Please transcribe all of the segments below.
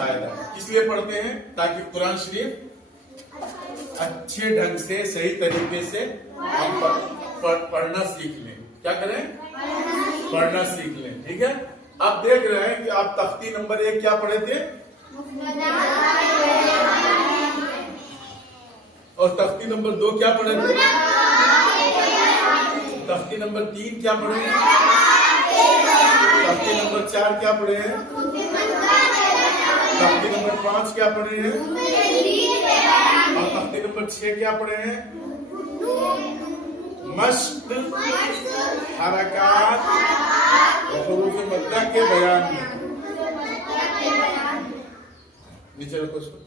قاعدہ اس لیے پڑھتے ہیں تاکہ قرآن شریف اچھے ڈھنگ سے صحیح طریقے سے ہم پڑھنا سیکھ لیں. کیا کریں؟ پڑھنا سیکھ لیں. ٹھیک ہے. آپ دیکھ رہے ہیں کہ آپ تختی نمبر 1 کیا پڑھے تھے اور تختی نمبر 2 کیا پڑھے تھے, تختی نمبر 3 کیا پڑھے ہیں, تختی نمبر 4 کیا پڑھے ہیں, تختی نمبر 5 کیا پڑھے ہیں اور تختی نمبر 6 کیا پڑھے ہیں. مشق حرکات اور حروف مدہ کے بیان میں. نیچے رکھو اس کو.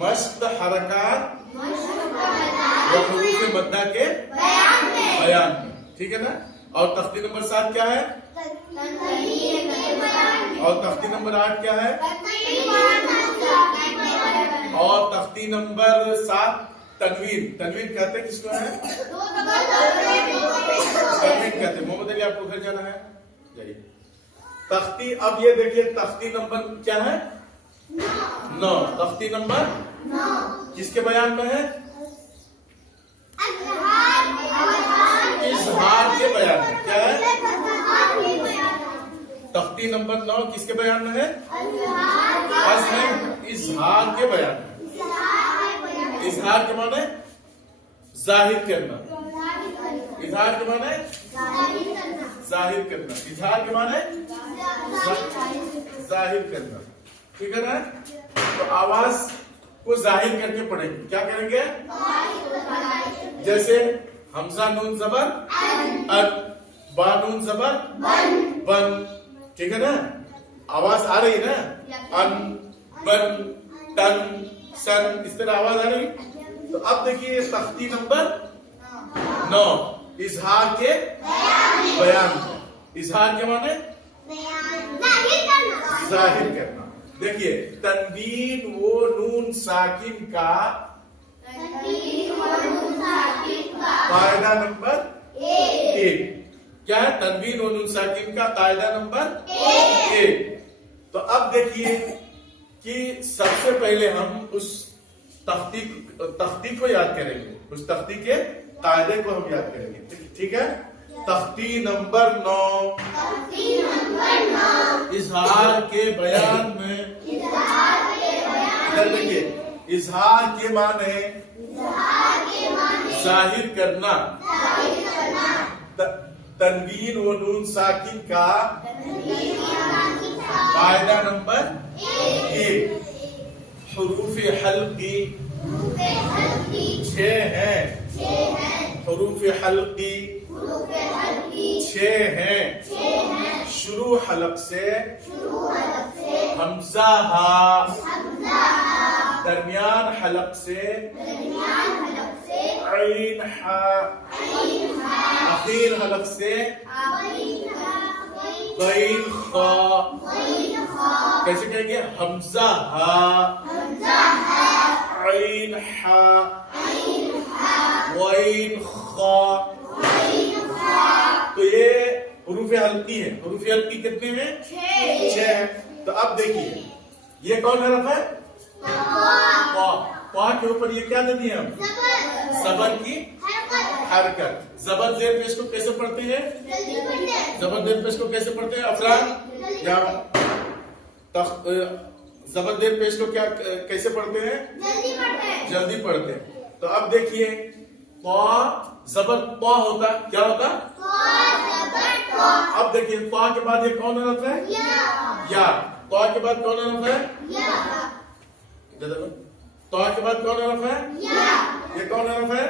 مشق حرکات اور حروف مدہ کے بیان میں. ٹھیک ہے نا. اور تختی نمبر 7 کیا ہے اور تختی نمبر 8 کیا ہے اور تختی نمبر 7 تنوین. تنوین کہتے ہیں کس کو ہے؟ تنوین کہتے ہیں. محمد علی آپ کو گھر جانا ہے جائیے. تختی اب یہ دیکھیے تختی نمبر کیا ہے 9. تختی نمبر کس کے بیان میں ہے؟ اظہار کے بیان میں. کیا ہے؟ تختی نمبر 9 کس کے بیان میں ہے؟ اظہار کے بیان میں. اظہار کے معنی ظاہر کرنا. اظہار کے معنی ظاہر کرنا. اظہار کے معنی ظاہر کرنا. ٹھیک ہے نا. تو آواز کو ظاہر کر کے پڑھیں گے. کیا کریں گے؟ جیسے حمزہ نون زبر ان, با نون زبر بن. ٹھیک ہے نا. آواز آ رہی نا ان بن تن سن اس طرح آواز آ رہی. تو اب دیکھیے تختی نمبر 9 اظہار کے بیان. اظہار کے معنی ظاہر کرنا. دیکھیے تنوین و نون ساکن کا قاعدہ نمبر 1. کیا ہے؟ تنوین و نون ساکن کا قاعدہ نمبر 1. تو اب دیکھیے کہ سب سے پہلے ہم اس تختی کو یاد کریں گے. اس تختی کے قاعدے کو ہم یاد کریں گے. ٹھیک ہے. تختی نمبر 9 اظہار کے بیان میں. ادھر دیکھیے اظہار کے معنی ظاہر کرنا. تنوین و نون ساکن کا قاعدہ نمبر 1 حروف حلقی 6 ہیں. حروف حلقی 6 ہیں. شروع حلق سے حمزہ ہا, درمیان حلق سے عین ہا, اخیر حلق سے غین خا. کیسے کہیں گے؟ حمزہ ہا عین ہا غین خا. تو یہ حروف حلقی ہے. حروف حلقی کتنے ہیں؟ 6 ہیں. تو اب دیکھیے یہ کون حرف ہے؟ پا کے اوپر یہ کیا دے ہم؟ زبر کی حرکت. زبر زیر پیش کو کیسے پڑھتے ہیں؟ زبر زیر پیش کو کیسے پڑھتے ہیں افراد؟ زبر زیر پیش کو کیا کیسے پڑھتے ہیں؟ جلدی پڑھتے ہیں. تو اب دیکھیے پا زبر پا ہوتا کیا ہوتا؟ اب دیکھیے پا کے بعد یہ کون حرف ہے؟ یا. پا کے بعد کون حرف ہے؟ تو کے بعد کون حرف ہے؟ یہ کون حرف ہے؟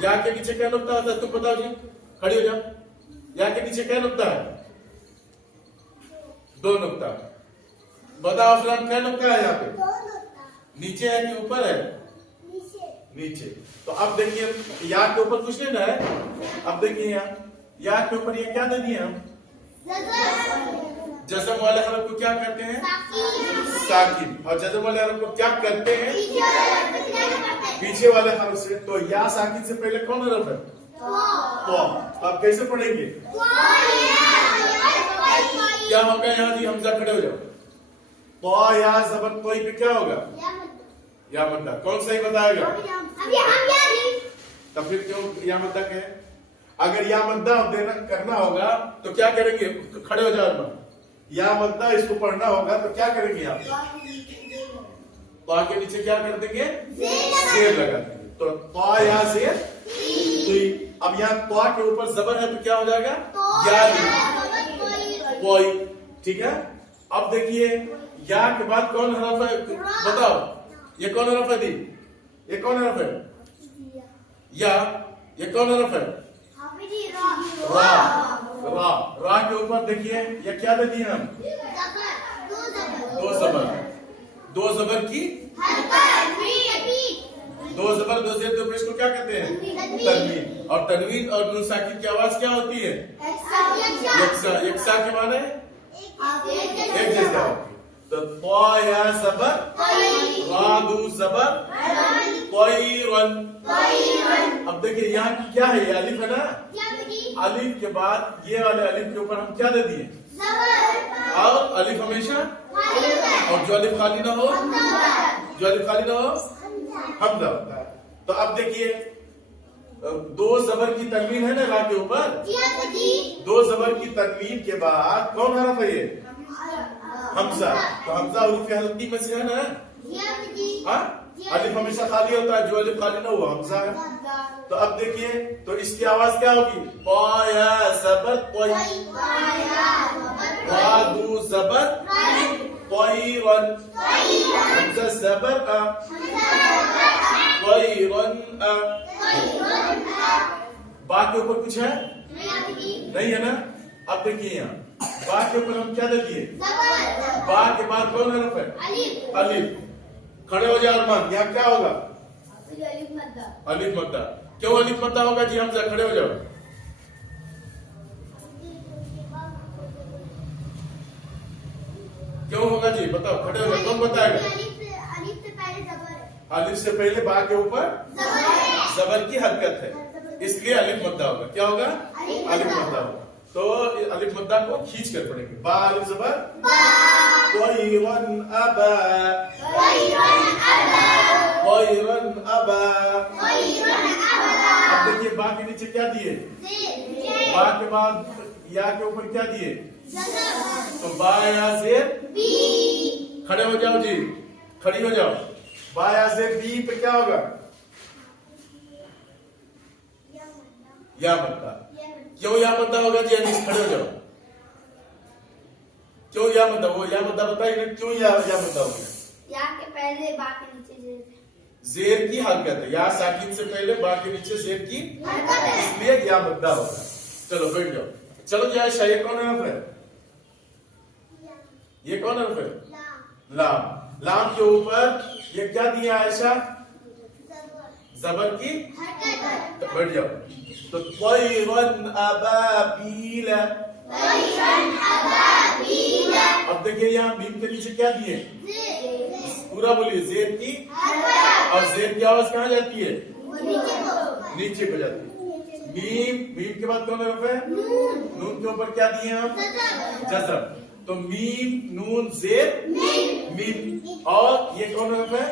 یا کے نیچے کیا نقطہ ہوتا ہے؟ تم بتاؤ جی, کھڑی ہو جاؤ. یا کے نیچے کیا نقطہ ہے؟ 2 نقطہ. بتاؤ افران کیا نقطہ ہے یہاں پہ؟ نیچے ہے کہ اوپر ہے؟ نیچے. تو اب دیکھیے یا کے اوپر کچھ نہیں ہے. اب دیکھیے یا کے اوپر یہ کیا دے دیے ہم؟ جزم والے حرف کو کیا کرتے ہیں؟ ساکن. اور جزم والے حرف کو کیا کرتے ہیں؟ پیچھے والے حرف سے. تو یا ساکن سے پہلے کون حرف ہے؟ تو. اب کیسے پڑھیں گے؟ क्या होगा यहाँ जी? हमजा खड़े हो जाओ। तो या जबर कोई पे क्या होगा? या मद्दा। कौन सही बताएगा? तब फिर क्यों या मद्दा कहे? अगर या मद्दा देना करना होगा तो क्या करेंगे? खड़े हो जाओ। या मद्दा इसको पढ़ना होगा तो क्या करेंगे आप? तो आगे नीचे क्या कर देंगे? जेर लगा देंगे। तो या जेर अब यहाँ तो के ऊपर जबर है तो क्या हो जाएगा? या कोई। ठीक है। अब देखिए या के बाद कौन हरफ है? बताओ ये कौन हरफ है दी? ये कौन हरफ है? या ये कौन हरफ है? रा। रा। रा के ऊपर देखिए ये क्या दे दिए हम? दो जबर। दो जबर की दो जबर दो जेर दो पेश को क्या कहते हैं? तनवीन। और तनवीन और नून साकिन की आवाज क्या होती है? यकसा। यकसा के माने एक जैसा। तो या जबर रा दू जबर तयरन। अब देखिए यहाँ की क्या है? ये अलिफ है ना? अलिफ के बाद ये वाले अलिफ के ऊपर हम क्या दे दिए? और अलिफ हमेशा और जो अलिफ खाली ना हो, जो अलिफ खाली ना हो हमजा होता है। तो अब देखिए दो जबर की तनवीन है ना रा के ऊपर? दो जबर की तनवीन के बाद कौन हरफ है ये? हमजा। तो हमजा हुरूफ हलकी में से है ना? हाँ? अलिफ हमेशा खाली होता है, जो अलिफ खाली ना हुआ हमजा है। तो अब देखिए तो इसकी आवाज क्या होगी? या जबर कोई, दू जबर तयरन, हमजा जबर आ, तयरन आ। बा के ऊपर कुछ है? नहीं है ना? अब देखिए यहाँ बा के ऊपर हम क्या दे दिए? बा के बाद कौन हरफ है? अलिफ। खड़े हो जाओ अरमान। यहाँ क्या होगा? अलिफ मद्दा। क्यों अलिफ मद्दा होगा जी? हमजा खड़े हो जाओ। क्यों होगा जी? बताओ। खड़े हो जाओ। कौन बताएगा? अलिफ से पहले बा के ऊपर जबर की हरकत है, इसलिए अलिफ मद्दा होगा। क्या होगा? अलिफ मद्दा होगा। तो अलिफ मद्दा को खींच कर पढ़ेंगे। बा अलिफ जबर तयरन अबा, तयरन अबा। अब देखिए बा के नीचे क्या दिए? बा के बाद या के ऊपर क्या दिए? तो बा या जेर खड़े हो जाओ जी, खड़ी हो जाओ। बा या जेर बी पे क्या होगा? या मद्दा। क्यों या मद्दा होगा जी? अनीस खड़े हो जाओ। क्यों या मद्दा? वो या मद्दा बताइए क्यों या मद्दा हो गया? या के पहले बा के नीचे जेर की हरकत है। या साकिन से पहले बा के नीचे जेर की हरकत है, इसलिए या मद्दा होगा। चलो बैठ जाओ। चलो जी आयशा ये कौन हरफ है? ये कौन हरफ है? लाम। लाम के ऊपर ये क्या दिया आयशा? जबर की हरकत। बैठ जाओ। तो तयरन अबाबीला। अब देखिए यहाँ मीम के नीचे क्या दिए? पूरा बोलिए। जेर की और जेर की आवाज कहाँ जाती है? नीचे को जाती है। मीम। मीम के बाद कौन हरफ है? नून के ऊपर क्या दिए हम? जज़म। तो मीम नून जेर मीम। और ये कौन हरफ है?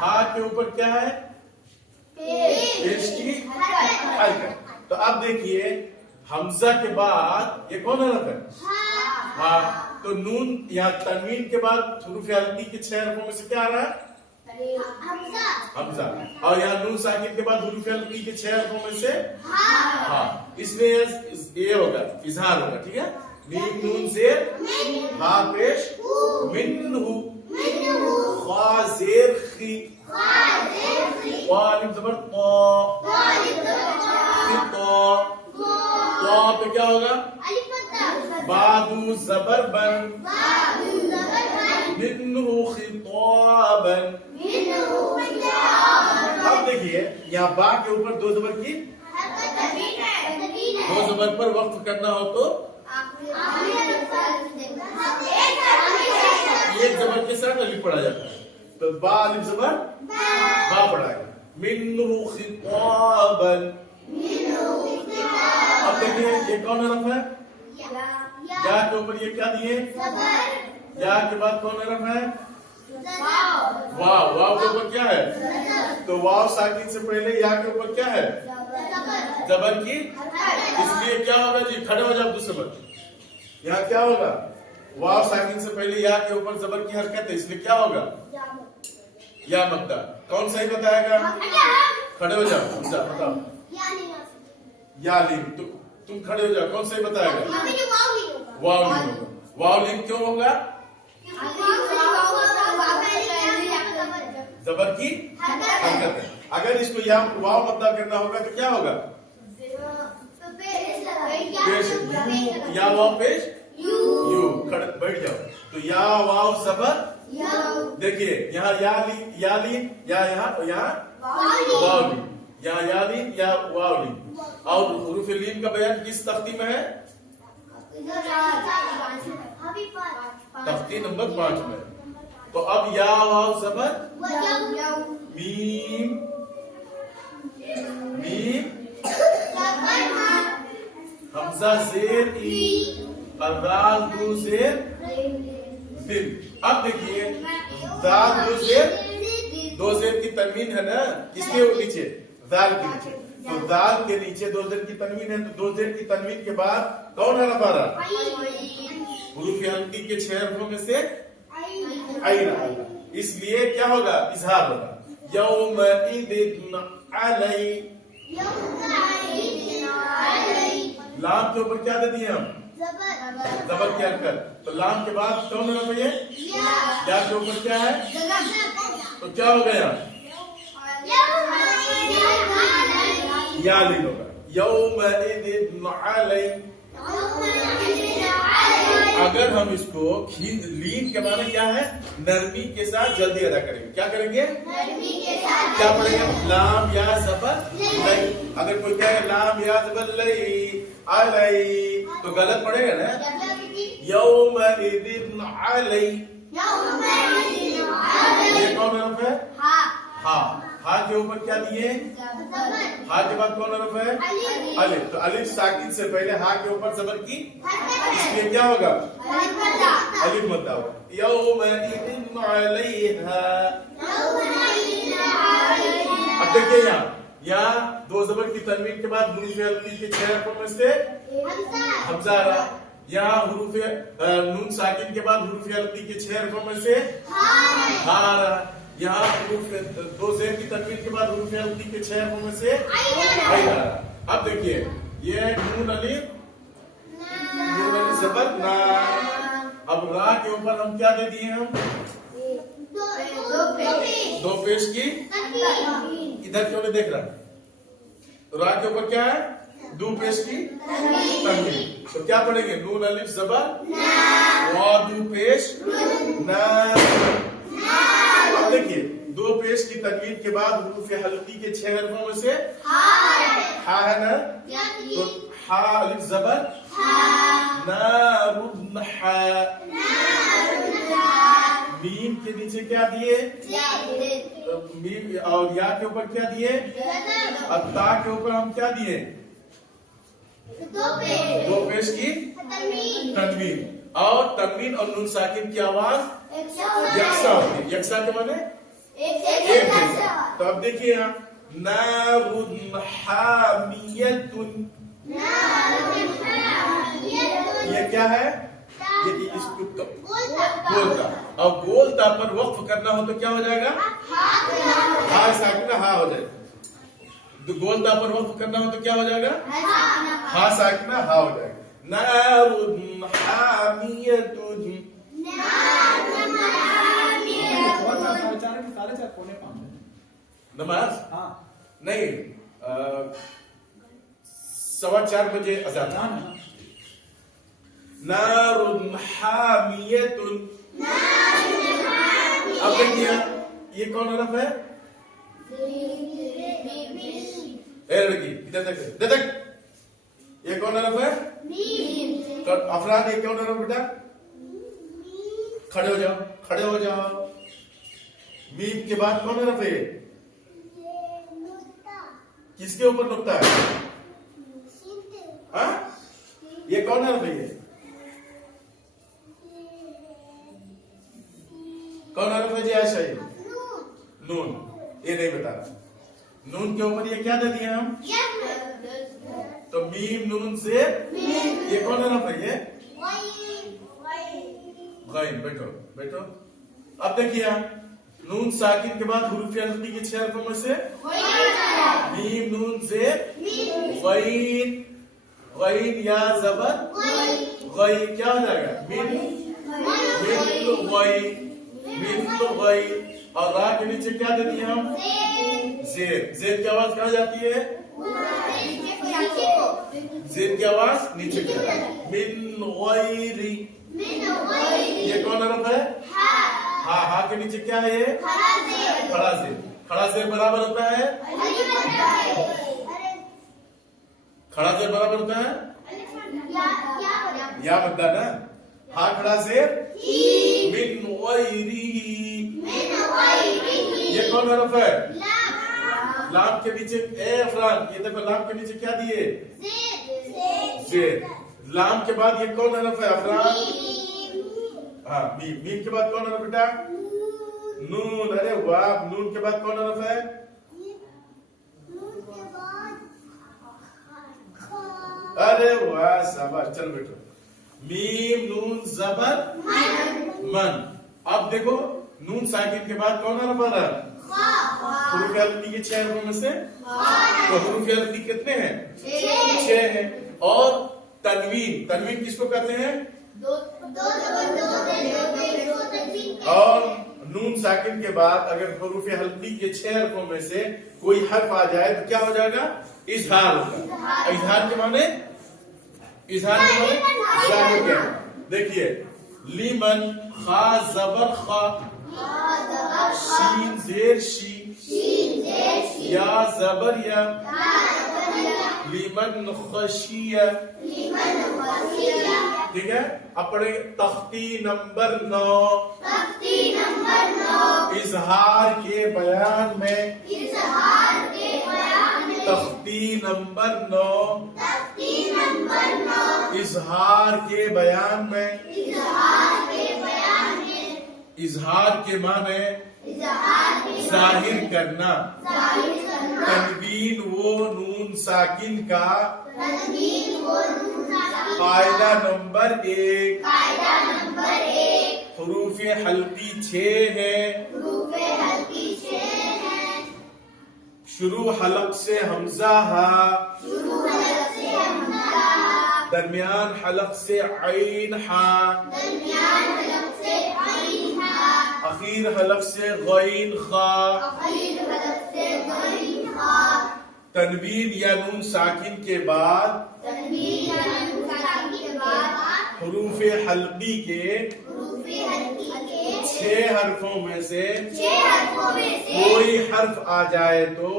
हा के ऊपर क्या है? पेश की हरकत। तो अब देखिए हमजा के बाद ये कौन हरफ है? हा। तो नून यहाँ तनवीन के बाद हुरूफ हल्की के 6 हरफों में से क्या आ रहा है? हमजा। और यहाँ नून साकिन के बाद हुरूफ हल्की के 6 हरफों में से हा। इसमें ये होगा इजहार होगा। ठीक है। मीम नून जेर हा पेश मिन्हु, खा जेर खी, वालिफ जबर तो, तो पे क्या होगा? बादू जबर बन, मिन्हु खिताबन। अब देखिए यहाँ बा के ऊपर दो जबर की दो जबर पर वक्फ करना हो तो एक जबर के साथ अलिफ पढ़ा जाता है। तो बा अलिफ जबर बा पढ़ाएगा। मिन्हु खिताबन। अब देखिए ये कौन हरफ है? या के ऊपर ये क्या दिए? या के बाद कौन हरफ है? वाव। वाव के ऊपर क्या है? तो वाव साकिन से पहले या के ऊपर क्या है? जबर की। इसलिए क्या होगा जी? खड़े हो जाओ दूसरे पर। यहाँ क्या होगा? वाव साकिन से पहले या के ऊपर जबर की हरकत है, इसलिए क्या होगा? या मद्दा। कौन सही बताएगा? खड़े हो जाओ, बताओ। या लीन। तुम खड़े हो जाओ, कौन सही बताएगा? वाव लीन होगा। वाव लीन क्यों होगा? जबर की हरकत है। अगर इसको या वाव मद्दा करना होगा तो क्या होगा? पेश यू, या वाव पेश यू। खड़े बैठ जाओ। तो या वाव जबर। देखिए यहाँ या लीन या यहाँ वाव लीन, या लीन या वाव लीन। और हुरूफ लीन का बयान किस तख्ती में है? तख्ती नंबर 5 में। तो अब या वाव जबर मीम, मीम हमजा जेर ई और दाल दू जेर दिल। अब देखिए दाल दो जेर की तनवीन है ना, किसके नीचे? दाल के नीचे। तो दाल के नीचे 2 जेर की तनवीन है, तो 2 जेर की तनवीन के बाद कौन हरफ आ रहा? हुरूफ हल्की के 6 हरफों में से आइन आएगा। इसलिए क्या होगा? इजहार होगा। यौमइदिन अलै। लाम के ऊपर क्या दे दिए हम? जबर की हरकत। तो लाम के बाद कौन हरफ है? या के ऊपर क्या है? तो क्या हो गया? या लीन होगा। यौमइदिन अलै। अगर हम इसको लीन के माने क्या है? नरमी के साथ जल्दी अदा करेंगे। क्या करेंगे? क्या पढ़ेंगे? लाम या जबर लई। अगर कोई कहे लाम या जबर लई अलई तो गलत पड़ेगा ना। यौमइदिन अलई। ये कौन हरफ है? हा। हा के ऊपर क्या दिए? हा के बाद कौन हरफ है? अलिफ। तो अलिफ साकिन से पहले हा के ऊपर जबर की, इसलिए क्या होगा? अलिफ मद्दा होगा। यौमइदिन अलैहा। अब देखिए यहाँ 2 जबर की तनवीन के बाद हुरूफ हल्की के 6 हरफों में से हमजा आ रहा। यहाँ हुरूफ नून साकिन के बाद हुरूफ हल्की के 6 हरफों में से हा आ रहा। यहाँ 2 जेर की तनवीन के बाद हुरूफ हल्की के 6 हरफों में से आइन आ रहा। अब देखिए ये नून अलिफ जबर ना। अब रा के ऊपर हम क्या दे दिए? हम 2 पेश की। इधर क्यों नहीं देख रहा? तो रा के ऊपर क्या है? 2 पेश की तनवीन। तो क्या पढ़ेंगे? नून अलिफ जबर वा 2 पेश ना। अब देखिए 2 पेश की तनवीन के बाद हुरूफ हल्की के 6 हरफों में से हा है ना। तो हा अलिफ जबर नारुन्हा। मीम के नीचे क्या दिए? मीम। और या के ऊपर क्या दिए? और ता के ऊपर हम क्या दिए? 2 पेश की तनवीन। और तनवीन और नून साकिन की आवाज यकसा होती है। यकसा के माने एक जैसा। तो अब देखिए यहाँ नारुन हामियतुन। ये क्या है? ये इसको गोलता। और गोलता पर वक्फ करना हो तो क्या हो जाएगा? हा साकिना हा हो जाएगा। तो गोलता पर वक्फ करना हो तो क्या हो जाएगा? हा साकिना हा हो जाएगा। नारुन हामियतुन। नमाज? हाँ नहीं, 4:15 बजे अज़ान। नारुन हामियतुन। अब देखिए ये कौन हरफ है? लड़की इधर तक। ये कौन हरफ है? तो अफराद ये कौन हरफ बेटा? खड़े हो जाओ। मीम के बाद कौन हरफ है? किसके ऊपर नुक्ता है? हाँ? ये कौन हरफ है? नून के ऊपर ये क्या दे दिए हम, तो मीम नून से ये कौन हरफ है, ये गैन। बैठो बैठो। अब देखिए नून साकिन के बाद हुरूफ हल्की के 6 हरफों में से मीम नून से गैन, गैन या जबर गई, क्या हो जाएगा, मिन गई। और रा के नीचे क्या दे दिए हम, जेर। जेर की आवाज कहाँ जाती है, जेर की आवाज नीचे की तरफ। मिन गैरी, ये कौन हरफ है, हा के नीचे क्या है, ये खड़ा जेर। खड़ा जेर बराबर होता है, खड़ा जेर बराबर होता है या बद्दा ना। हा खड़ा जेर, मिन गैरिही, ये कौन हरफ है, लाम के नीचे। ए अफरान ये देखो लाम के नीचे क्या दिए, जेर। लाम के बाद ये कौन हरफ है अफरान, हाँ मीम। मीम के बाद कौन हरफ बेटा, नून। अरे वाह, नून के बाद कौन हरफ है, अरे वाह शाबाश। चल बेटो, मीम नून जबर मन। अब देखो नून साकिन के बाद कौन हरफ आ रहा है, हुरूफ हल्की के 6 हरफों में से, तो हुरूफ हल्की कितने हैं, 6 हैं। और तनवीन, तनवीन किसको कहते हैं, और नून साकिन के बाद अगर हुरूफ हल्की के 6 हरफों में से कोई हर्फ आ जाए तो क्या हो जाएगा, इजहार होगा। इजहार के माने, इजहार के माने जाहिर क्या। देखिए लीमन, खा जबर खा, शीन जेर शी, या जबर या, लीमन खशिया। ठीक है। अब पढ़ेंगे तख्ती नंबर 9, इजहार के बयान में। तख्ती नंबर 9, इजहार के बयान में। इजहार के माने जाहिर करना। तनवीन वो नून साकिन का कायदा नंबर 1, हुरूफ हल्की 6 है। शुरू हलक से हमजा हा, दरमियान हलक से आइन हा, अखीर हलक से गैन खा। तनवीन या नून साकिन के बाद हुरूफ हल्की के 6 हरफों में से कोई हर्फ आ जाए तो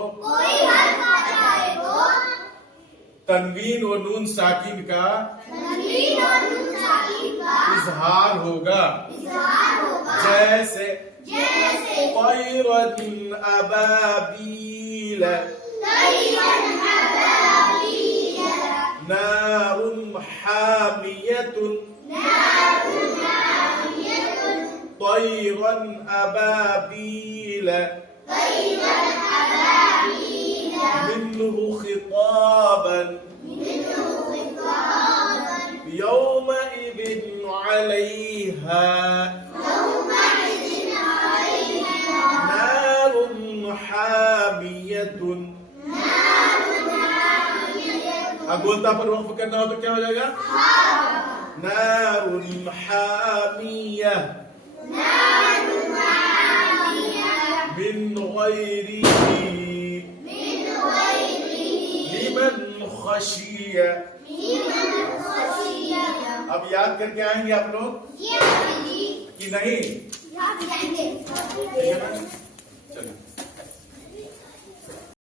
तनवीन व नून साकिन का इजहार होगा। जैसे तैरन अबाबील, नारुन हामियतुन, तैरन अबाबील, मिन्हु खिताबन, यौमइज़िन अलैहा नारुन हामियतुन। अब बोलता पर वक्फ करना हो तो क्या हो जाएगा, नारुन हामिया, मिन गैरिही, लिमन खशिया। अब याद करके आएंगे आप लोग कि नहीं, ठीक है ना, चलो।